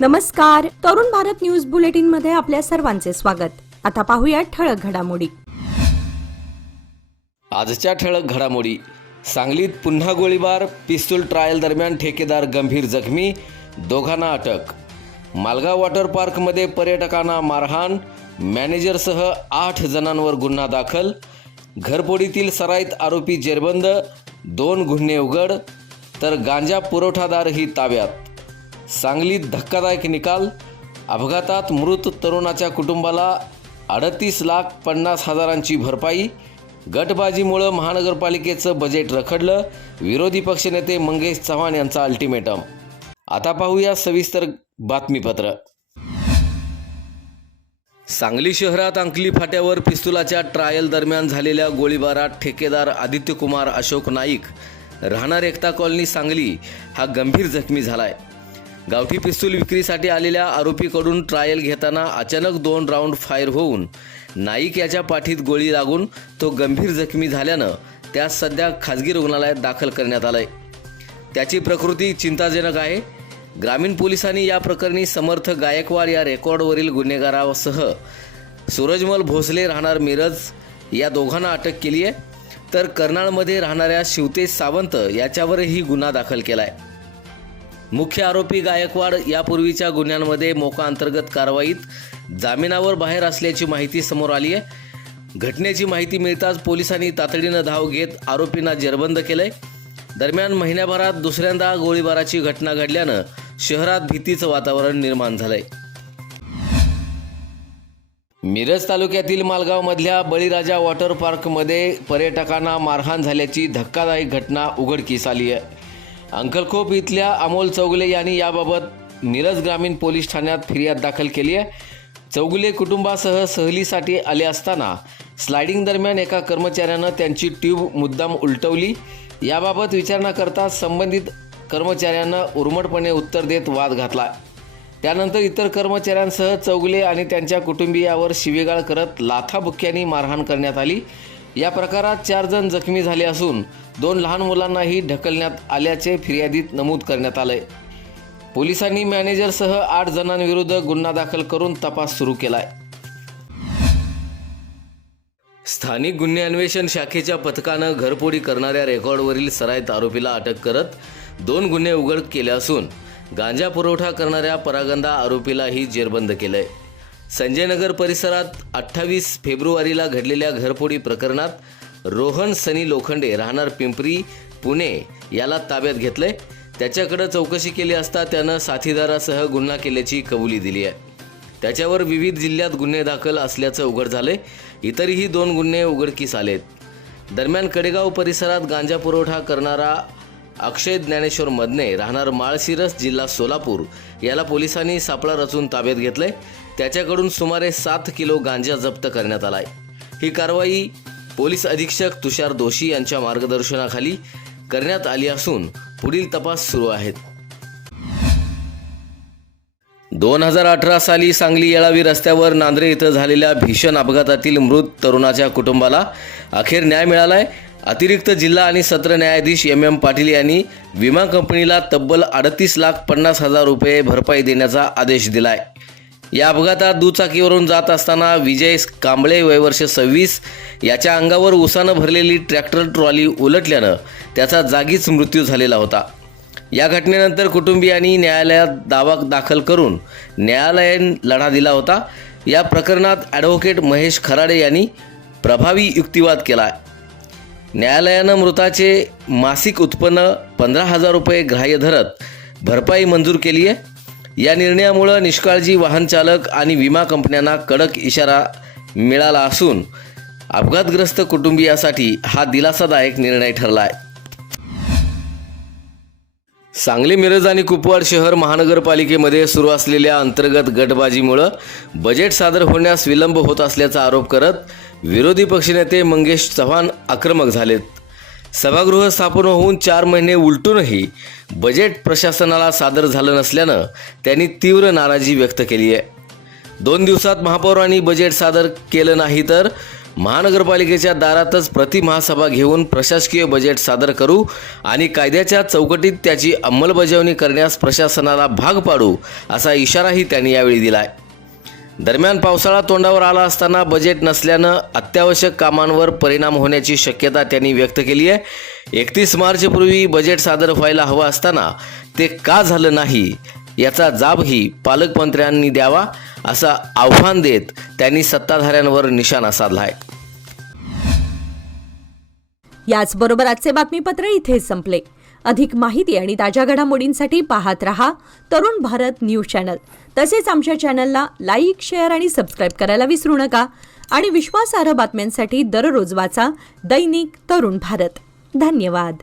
नमस्कार, Tarun Bharat news bulletin मध्ये आपल्या सर्वांचे स्वागत। आता पाहूया ठळक घडामोडी। आजच्या ठळक घडामोडी। सांगलीत पुन्हा गोळीबार, पिस्तूल ट्रायल दरम्यान ठेकेदार गंभीर जखमी, दोघांना अटक। मालगाव वॉटर पार्कमध्ये पर्यटकांना मारहाण, मॅनेजरसह 8 जणांवर गुन्हा दाखल। घरफोडीतील सराईत आरोपी जेरबंद, 2 गुन्हे उघड, तर गांजा पुरवठादारही ताब्यात। सांगलीत धक्कादायक निकाल, अपघातात मृत तरुणाच्या कुटुंबाला 38,50,000ची भरपाई। गटबाजीमुळे महानगरपालिकेचं बजेट रखडलं, विरोधी पक्षनेते मंगेश चव्हाण यांचा अल्टिमेटम। आता पाहूया सविस्तर बातमीपत्र। सांगली शहरात अंकली फाट्यावर पिस्तुलाच्या ट्रायल दरम्यान झालेल्या गोळीबारात ठेकेदार आदित्यकुमार अशोक नाईक राहणार एकता कॉलनी सांगली हा गंभीर जखमी झालाय। गावठी पिस्तूल विक्रीसाठी आलेल्या आरोपीकडून ट्रायल घेताना अचानक 2 राऊंड फायर होऊन नाईक याच्या पाठीत गोळी लागून तो गंभीर जखमी झाल्यानं त्यास सध्या खाजगी रुग्णालयात दाखल करण्यात आलंय। त्याची प्रकृती चिंताजनक आहे। ग्रामीण पोलिसांनी या प्रकरणी समर्थ गायकवाड या रेकॉर्डवरील गुन्हेगारासह सूरजमल भोसले राहणार मिरज या दोघांना अटक केली आहे, तर कर्नाळमध्ये राहणाऱ्या शिवतेज सावंत याच्यावरही गुन्हा दाखल केलाय। मुख्य आरोपी गायकवाड यापूर्वीच्या गुन्ह्यांमध्ये मोका अंतर्गत कारवाईत जामिनावर बाहेर असल्याची माहिती समोर आली आहे। घटनेची माहिती मिळताच पोलिसांनी तातडीनं धाव घेत आरोपींना जेरबंद केलंय। दरम्यान महिन्याभरात दुसऱ्यांदा गोळीबाराची घटना घडल्यानं शहरात भीतीचं वातावरण निर्माण झालंय। मिरज तालुक्यातील मालगावमधल्या बळीराजा वॉटर पार्कमध्ये पर्यटकांना मारहाण झाल्याची धक्कादायक घटना उघडकीस आली आहे। अंकलखोप इथल्या अमोल चौगुले यांनी याबाबत मिरज ग्रामीण पोलीस ठाण्यात फिर्याद दाखल केली आहे। चौगुले कुटुंबासह सहलीसाठी आले असताना स्लायडिंग दरम्यान एका कर्मचाऱ्यानं त्यांची ट्यूब मुद्दाम उलटवली। याबाबत विचारणा करता संबंधित कर्मचाऱ्यानं उर्मटपणे उत्तर देत वाद घातला। त्यानंतर इतर कर्मचाऱ्यांसह चौगुले आणि त्यांच्या कुटुंबियावर शिवीगाळ करत लाथाबुक्क्यांनी मारहाण करण्यात आली। या प्रकारात 4 जण जखमी झाले असून 2 लहान मुलांनाही ढकलण्यात आल्याचे फिर्यादीत नमूद करण्यात आले। पोलिसांनी मॅनेजरसह 8 जणांविरुद्ध गुन्हा दाखल करून तपास सुरू केलाय। स्थानिक गुन्हे अन्वेषण शाखेच्या पथकानं घरफोडी करणाऱ्या रेकॉर्डवरील सराईत आरोपीला अटक करत 2 गुन्हे उघड केले असून गांजा पुरवठा करणाऱ्या परागंदा आरोपीलाही जेरबंद केलंय। संजयनगर परिसरात 28 फेब्रुवारीला घडलेल्या घरफोडी प्रकरणात रोहन सनी लोखंडे राहणार पिंपरी पुणे याला ताब्यात घेतलंय। त्याच्याकडे चौकशी केली असता त्यानं साथीदारासह गुन्हा केल्याची कबुली दिली आहे। त्याच्यावर विविध जिल्ह्यात गुन्हे दाखल असल्याचं उघड झाले। इतरही 2 गुन्हे उघडकीस आलेत। दरम्यान कडेगाव परिसरात गांजा पुरवठा करणारा अक्षय ज्ञानेश्वर मदने राहणार माळशिरस जिल्हा सोलापूर याला पोलिसांनी सापळा रचून ताब्यात घेतलंय। त्याच्याकडून सुमारे 7 किलो गांजा जप्त करण्यात आलाय। ही कारवाई पोलीस अधीक्षक तुषार दोशी यांच्या मार्गदर्शनाखाली करण्यात आली असून पुढील तपास सुरू आहेत। 2018 साली सांगली येळावी रस्त्यावर नांद्रे इथं झालेल्या भीषण अपघातातील मृत तरुणाच्या कुटुंबाला अखेर न्याय मिळालाय। अतिरिक्त जिल्हा आणि सत्र न्यायाधीश MM पाटील यांनी विमा कंपनीला तब्बल 38,50,000 रुपये भरपाई देण्याचा आदेश दिलाय। या अपघातात दुचाकीवरून जात असताना विजय कांबळे वय वर्ष 26 याच्या अंगावर उसानं भरलेली ट्रॅक्टर ट्रॉली उलटल्यानं त्याचा जागीच मृत्यू झालेला होता। या घटनेनंतर कुटुंबियांनी न्यायालयात दावा दाखल करून न्यायालयीन लढा दिला होता। या प्रकरणात ॲडव्होकेट महेश खराडे यांनी प्रभावी युक्तिवाद केला। न्यायालयानं मृताचे मासिक उत्पन्न 15,000 रुपये ग्राह्य धरत भरपाई मंजूर केली आहे। या निर्णयामुळे निष्काळजी वाहन चालक आणि विमा कंपन्यांना कडक इशारा मिळाला असून अपघातग्रस्त कुटुंबियासाठी हा दिलासादायक निर्णय ठरला आहे। सांगली, मिरज आणि कुपवाड शहर महानगरपालिकेमध्ये सुरू असलेल्या अंतर्गत गटबाजीमुळे बजेट सादर होण्यास विलंब होत असल्याचा आरोप करत विरोधी पक्षनेते मंगेश चव्हाण आक्रमक झालेत। सभागृह स्थापन होऊन 4 महिने उलटूनही बजेट प्रशासनाला सादर झालं नसल्यानं त्यांनी तीव्र नाराजी व्यक्त केली आहे। 2 दिवसात महापौरांनी बजेट सादर केलं नाही तर महानगरपालिकेच्या दारातच प्रति महासभा घेऊन प्रशासकीय बजेट सादर करू आणि कायद्याच्या चौकटीत त्याची अंमलबजावणी करण्यास प्रशासनाला भाग पाडू असा इशाराही त्यांनी यावेळी दिलाय. दरम्यान पावसाळा तोंडावर आला असताना बजेट नसल्यानं अत्यावश्यक कामांवर परिणाम होण्याची शक्यता त्यांनी व्यक्त केली आहे. 31 मार्चपूर्वी बजेट सादर व्हायला हवं असताना ते का झालं नाही याचा जाबही पालकमंत्र्यांनी द्यावा असं आव्हान देत त्यांनी सत्ताधाऱ्यांवर निशाणा साधलाय. याचबरोबर आजचे बातमीपत्र इथे संपले. अधिक माहिती आणि ताज्या घडामोडींसाठी पाहत रहा तरुण भारत न्यूज चॅनल. तसेच आमच्या चॅनलला लाईक, शेअर आणि सबस्क्राईब करायला विसरू नका. आणि विश्वासार्ह बातम्यांसाठी दररोज वाचा दैनिक तरुण भारत. धन्यवाद.